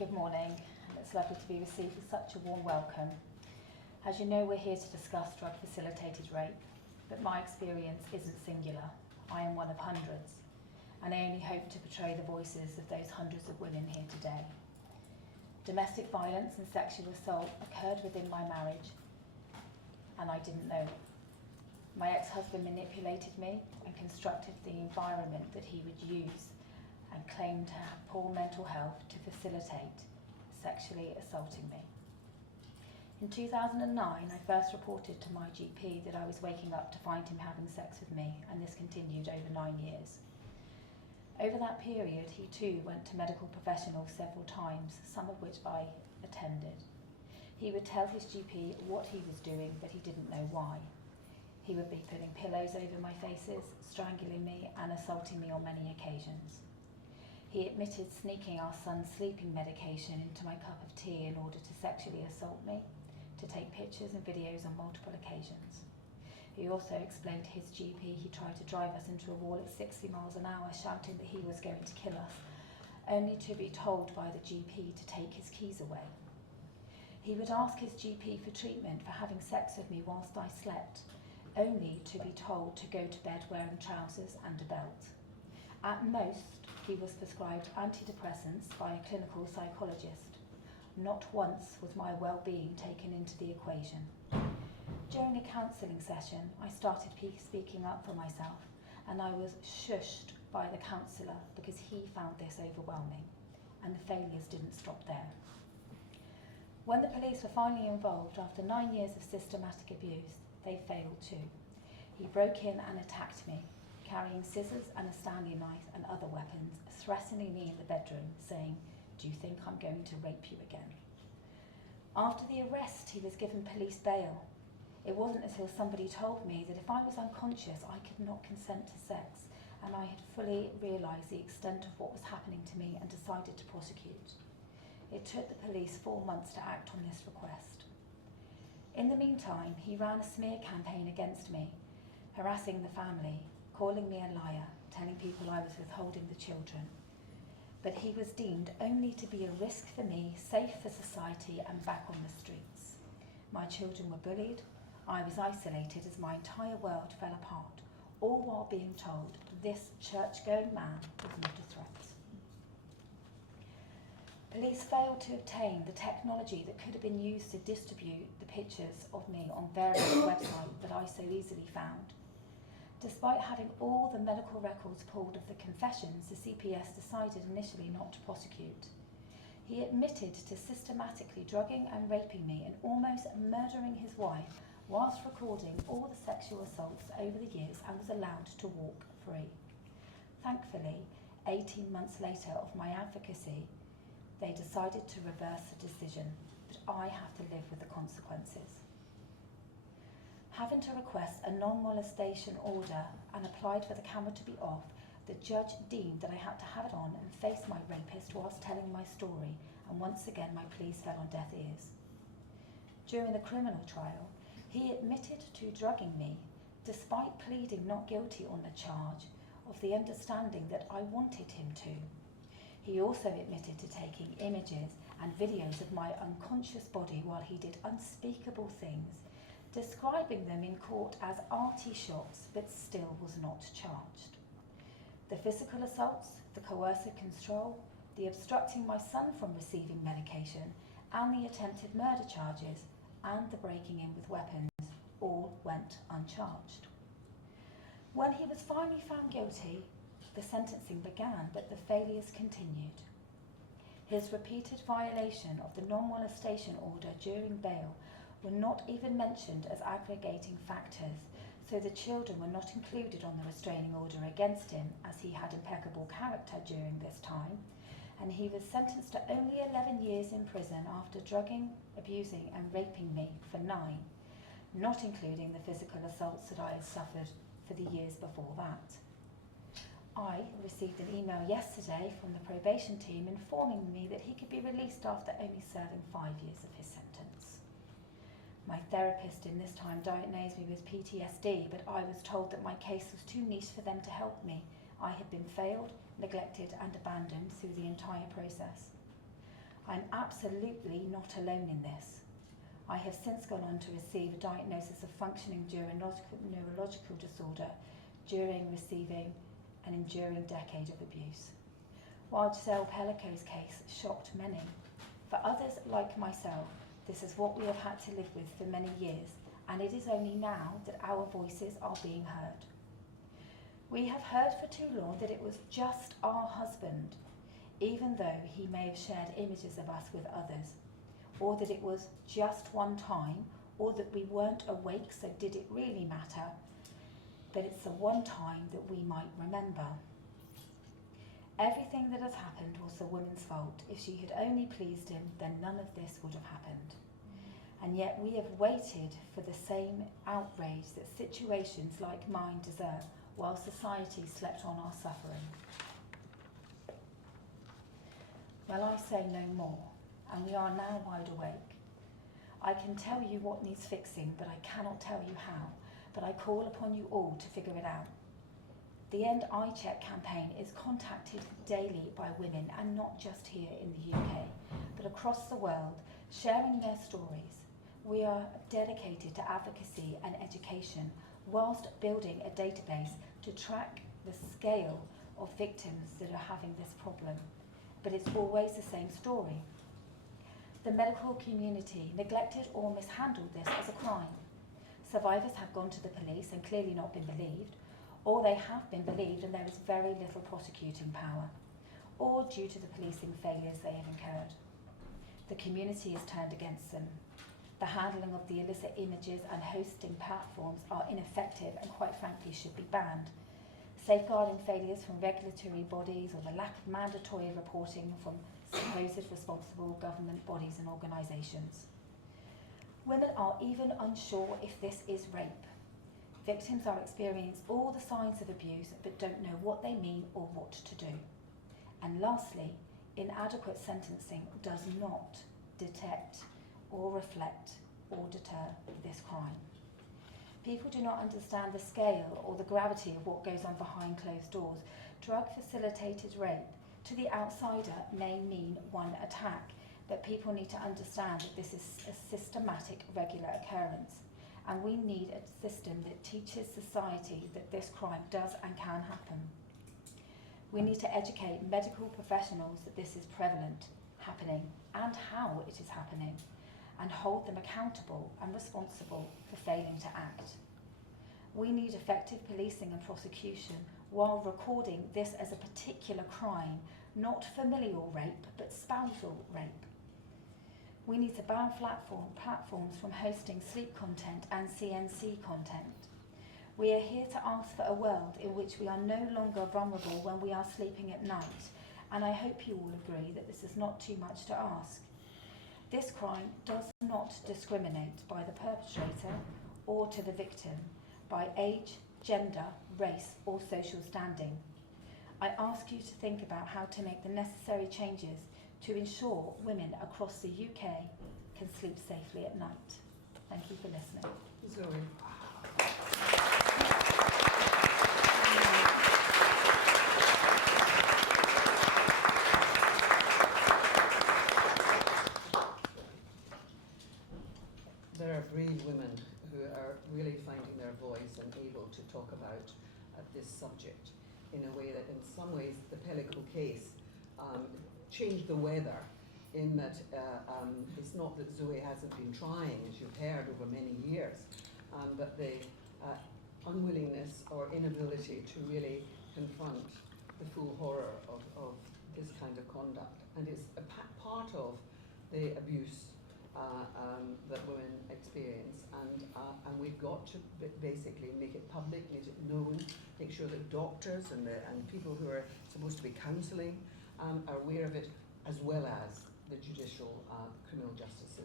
Good morning, and it's lovely to be received with such a warm welcome. As you know, we're here to discuss drug-facilitated rape, but my experience isn't singular. I am one of hundreds, and I only hope to portray the voices of those hundreds of women here today. Domestic violence and sexual assault occurred within my marriage, and I didn't know it. My ex-husband manipulated me and constructed the environment that he would use and claimed to have poor mental health to facilitate sexually assaulting me. In 2009, I first reported to my GP that I was waking up to find him having sex with me, and this continued over 9 years. Over that period, he too went to medical professionals several times, some of which I attended. He would tell his GP what he was doing, but he didn't know why. He would be putting pillows over my faces, strangling me, and assaulting me on many occasions. He admitted sneaking our son's sleeping medication into my cup of tea in order to sexually assault me, to take pictures and videos on multiple occasions. He also explained to his GP he tried to drive us into a wall at 60 miles an hour, shouting that he was going to kill us, only to be told by the GP to take his keys away. He would ask his GP for treatment for having sex with me whilst I slept, only to be told to go to bed wearing trousers and a belt. At most, he was prescribed antidepressants by a clinical psychologist. Not once was my well-being taken into the equation. During a counselling session, I started speaking up for myself, and I was shushed by the counsellor because he found this overwhelming, and the failures didn't stop there. When the police were finally involved after 9 years of systematic abuse, they failed too. He broke in and attacked me, carrying scissors and a Stanley knife and other weapons, threatening me in the bedroom, saying, "Do you think I'm going to rape you again?" After the arrest, he was given police bail. It wasn't until somebody told me that if I was unconscious, I could not consent to sex, and I had fully realised the extent of what was happening to me and decided to prosecute. It took the police 4 months to act on this request. In the meantime, he ran a smear campaign against me, harassing the family, calling me a liar, telling people I was withholding the children. But he was deemed only to be a risk for me, safe for society, and back on the streets. My children were bullied. I was isolated as my entire world fell apart, all while being told this church-going man was not a threat. Police failed to obtain the technology that could have been used to distribute the pictures of me on various websites that I so easily found. Despite having all the medical records pulled of the confessions, the CPS decided initially not to prosecute. He admitted to systematically drugging and raping me and almost murdering his wife whilst recording all the sexual assaults over the years, and was allowed to walk free. Thankfully, 18 months later of my advocacy, they decided to reverse the decision, but I have to live with the consequences. Having to request a non-molestation order and applied for the camera to be off, the judge deemed that I had to have it on and face my rapist whilst telling my story, and once again my pleas fell on deaf ears. During the criminal trial, he admitted to drugging me, despite pleading not guilty on the charge, of the understanding that I wanted him to. He also admitted to taking images and videos of my unconscious body while he did unspeakable things, describing them in court as arty shots, but still was not charged. The physical assaults, the coercive control, the obstructing my son from receiving medication, and the attempted murder charges, and the breaking in with weapons, all went uncharged. When he was finally found guilty, the sentencing began, but the failures continued. His repeated violation of the non-molestation order during bail were not even mentioned as aggregating factors, so the children were not included on the restraining order against him, as he had impeccable character during this time, and he was sentenced to only 11 years in prison after drugging, abusing and raping me for 9, not including the physical assaults that I had suffered for the years before that. I received an email yesterday from the probation team informing me that he could be released after only serving 5 years of his sentence. My therapist in this time diagnosed me with PTSD, but I was told that my case was too niche for them to help me. I had been failed, neglected and abandoned through the entire process. I'm absolutely not alone in this. I have since gone on to receive a diagnosis of functioning neurological disorder during receiving an enduring decade of abuse. While Giselle Pellico's case shocked many, for others like myself, this is what we have had to live with for many years, and it is only now that our voices are being heard. We have heard for too long that it was just our husband, even though he may have shared images of us with others, or that it was just one time, or that we weren't awake, so did it really matter? But it's the one time that we might remember. Everything that has happened was the woman's fault. If she had only pleased him, then none of this would have happened. And yet we have waited for the same outrage that situations like mine deserve, while society slept on our suffering. Well, I say no more, and we are now wide awake. I can tell you what needs fixing, but I cannot tell you how, but I call upon you all to figure it out. The End I Check campaign is contacted daily by women, and not just here in the UK, but across the world, sharing their stories. We are dedicated to advocacy and education, whilst building a database to track the scale of victims that are having this problem. But it's always the same story. The medical community neglected or mishandled this as a crime. Survivors have gone to the police and clearly not been believed, or they have been believed and there is very little prosecuting power, or due to the policing failures they have incurred. The community is turned against them. The handling of the illicit images and hosting platforms are ineffective and quite frankly should be banned. Safeguarding failures from regulatory bodies, or the lack of mandatory reporting from supposed responsible government bodies and organisations. Women are even unsure if this is rape. Victims are experiencing all the signs of abuse but don't know what they mean or what to do. And lastly, inadequate sentencing does not detect or reflect or deter this crime. People do not understand the scale or the gravity of what goes on behind closed doors. Drug-facilitated rape to the outsider may mean one attack, but people need to understand that this is a systematic, regular occurrence. And we need a system that teaches society that this crime does and can happen. We need to educate medical professionals that this is prevalent, happening, and how it is happening, and hold them accountable and responsible for failing to act. We need effective policing and prosecution while recording this as a particular crime, not familial rape, but spousal rape. We need to ban platforms from hosting sleep content and CNC content. We are here to ask for a world in which we are no longer vulnerable when we are sleeping at night, and I hope you all agree that this is not too much to ask. This crime does not discriminate by the perpetrator or to the victim, by age, gender, race, or social standing. I ask you to think about how to make the necessary changes to ensure women across the UK can sleep safely at night. Thank you for listening. Zoe. There are brave women who are really finding their voice and able to talk about this subject in a way that in some ways the Pellico case changed the weather, in that it's not that Zoe hasn't been trying, as you've heard, over many years, but the unwillingness or inability to really confront the full horror of this kind of conduct. And it's a part of the abuse that women experience, and we've got to basically make it public, make it known, make sure that doctors and people who are supposed to be counselling are aware of it, as well as the judicial criminal justice system.